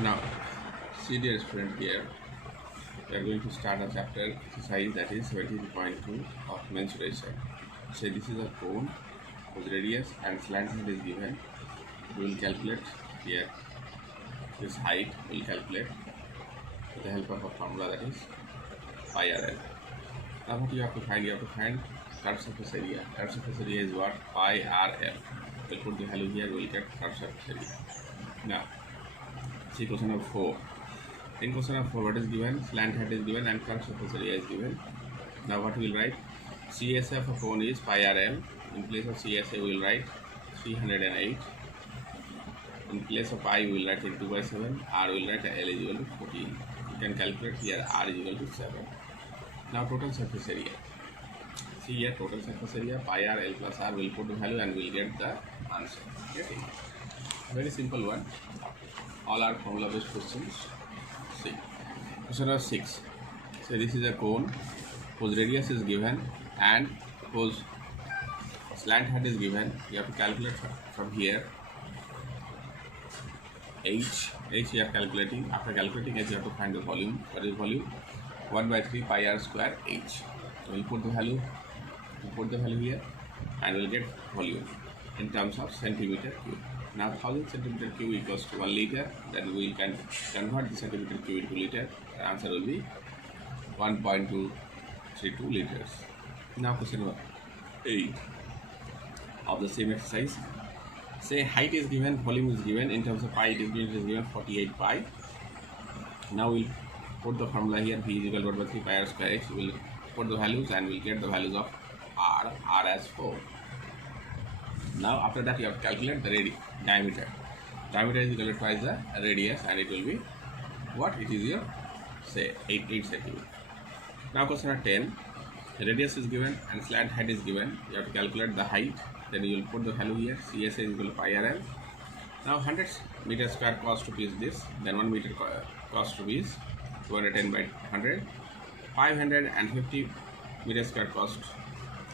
Now, see dear student, here we are going to start a chapter exercise that is 17.2 of mensuration. So this is a cone whose radius and slant head is given. We will calculate here this height. We will calculate with the help of a formula that is pi rl. Now what you have to find? You have to find curved surface area. Curved surface area is what? Pi rl. We'll put the value here. We will get curved surface area. Now see question number 4. In question number 4, what is given? Slant head is given and curved surface area is given. Now what we will write? CSA of a cone is pi rl. In place of CSA we will write 308. In place of pi we will write 2/7. R we will write L is equal to 14. You can calculate here R is equal to 7. Now total surface area. See here total surface area pi r L plus R. We will put the value and we will get the answer. Okay. Very simple one. All are formula based questions. See, question number 6. So this is a cone whose radius is given and whose slant head is given. You have to calculate from here. H you are calculating. After calculating H, you have to find the volume. What is volume? 1/3 pi r square H. So we'll put the value. We'll put the value here, and we'll get volume in terms of centimeter cube. Now 1000 centimeter cube equals to 1 liter. Then we can convert the centimeter cube into liter. The answer will be 1.232 liters. Now question number 8 of the same exercise. Say height is given, volume is given. In terms of pi, it is given 48 pi. Now we'll put the formula here. V is equal to 1/3 pi r square h. We'll put the values and we'll get the values of r. R as 4. Now after that you have to calculate the diameter. Diameter is equal to twice the radius, and it will be what? It is your say 8 centimeter. Now question number 10. The radius is given and slant head is given. You have to calculate the height. Then you will put the value here. CSA is equal to pi rl. Now 100 meter square cost rupees this. Then 1 meter cost rupees 210 by 100. 550 meter square cost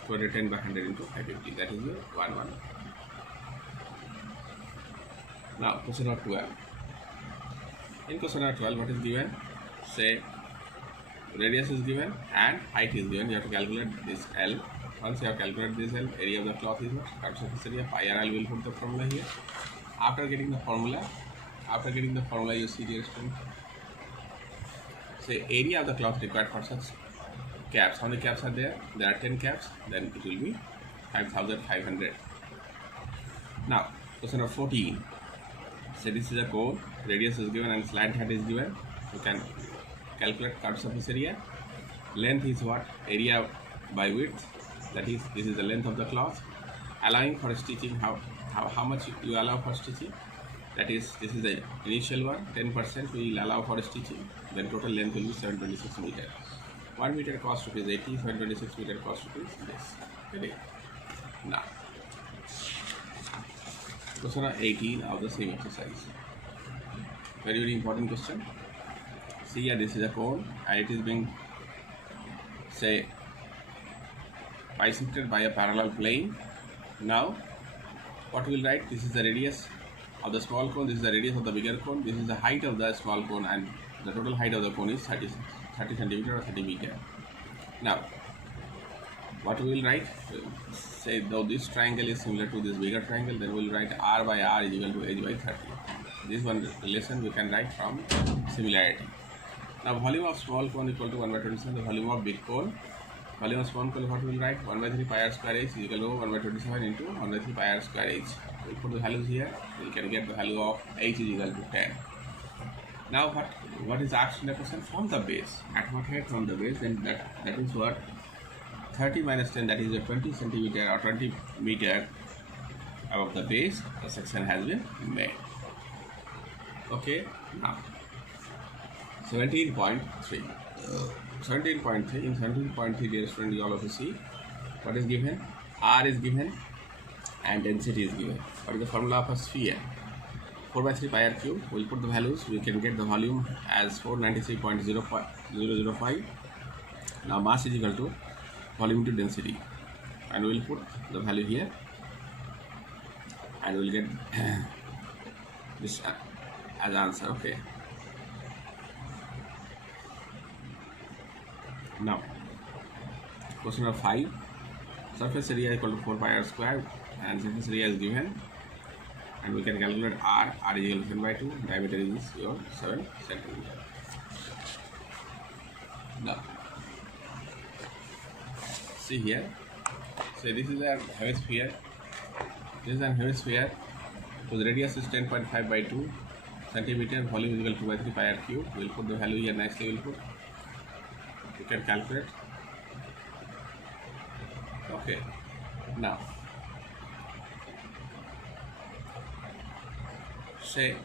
210 by 100 into 550. That is your 1. Now question number 12. In question number 12, what is given? Say radius is given and height is given. You have to calculate this L. Once you have calculated this L, area of the cloth is what? Curved surface area pi r. I will put the formula here. After getting the formula, you see dear student. Say area of the cloth required for such caps. How many caps are there? There are 10 caps. Then it will be 5,500. Now question number 14. So this is a cone. Radius is given and slant head is given. You can calculate curved surface area. Length is what? Area by width. That is, this is the length of the cloth. Allowing for stitching. How much you allow for stitching? That is, this is the initial one. 10% we will allow for stitching. Then total length will be 726 meter. 1 meter cost rupees 80. 726 meter cost rupees this. Okay. Now question number 18 of the same exercise. Very important question. See here, this is a cone and it is being say bisected by a parallel plane. Now what we will write? This is the radius of the small cone. This is the radius of the bigger cone. This is the height of the small cone, and the total height of the cone is 30 centimeter or 30 meter. Now what we will write? Say though this triangle is similar to this bigger triangle, then we will write r by r is equal to h by 30. This one relation we can write from similarity. Now volume of small cone equal to 1/27. The volume of big cone. Volume of small cone, what we will write? 1/3 pi r square h is equal to 1/27 into 1/3 pi r square h. We will put the values here. We can get the value of h is equal to 10. Now what is asked in the question? From the base. At what height from the base? Then that is what? 30 minus 10, that is a 20 centimeter or 20 meter above the base. The section has been made. Okay. Now 17.3. 17.3. In 17.3, dear student, you all have to see what is given. R is given and density is given. What is the formula of a sphere? 4/3 pi r cube. We'll put the values. We can get the volume as 493.005. Now mass is equal to volume into density, and we'll put the value here and we'll get this as answer. Okay. Now, question number 5. Surface area equal to 4 pi r square, and surface area is given, and we can calculate r. R is equal to 10 by 2. Diameter is your 7 centimeter. Now, see here. So this is a hemisphere. This is a hemisphere. So the radius is 10.5 by 2 centimeter. Volume is equal to 2 by 3 pi r cube. We'll put the value here nicely. We'll put. You can calculate. Okay. Now, say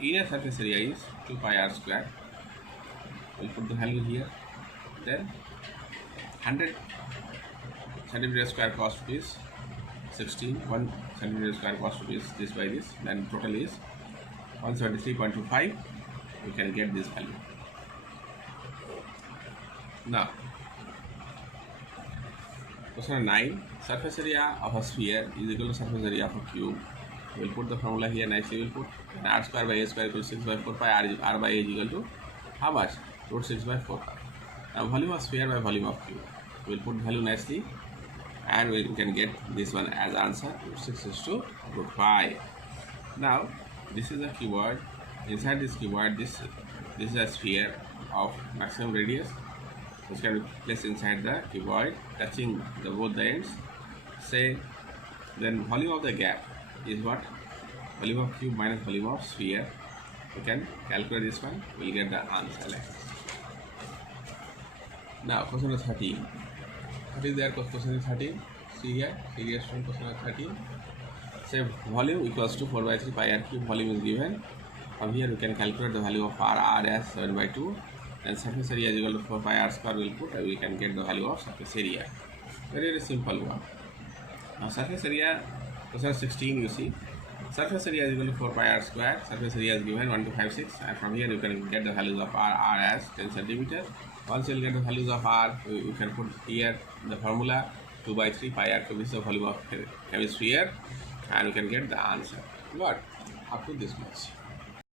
inner surface area is 2 pi r square. We'll put the value here. Then 100 centimeter square cost is 16. 1 centimeter square cost is this by this. Then total is 173.25. We can get this value. Now, question 9. Surface area of a sphere is equal to surface area of a cube. We'll put the formula here nicely. We'll put r square by a square equals 6 by 4 pi. R by a is equal to how much? Root 6 by 4 pi. Now, volume of sphere by volume of cube. We'll put value nicely, and we can get this one as answer. Root 6 is to root 5. Now, this is a cuboid. Inside this cuboid, this is a sphere of maximum radius, which can be placed inside the cuboid, touching both the ends. Say, then volume of the gap is what? Volume of cube minus volume of sphere. We can calculate this one. We'll get the answer like this. Now, question number 13. What is there? Question number 13. See here. Serious one. Question number 13. Say volume equals to 4 by 3 pi r cube. Volume is given. From here we can calculate the value of r. R as 7 by 2. And surface area is equal to 4 pi r square. We'll put, and we can get the value of surface area. Very simple one. Now, surface area, question 16, you see. Surface area is equal to 4 pi r square. Surface area is given 1256, and from here you can get the values of r. R as 10 centimeter. Once you get the values of r, you can put here the formula 2 by 3 pi r cube. This is the volume of hemisphere, and you can get the answer. What? Up to this much.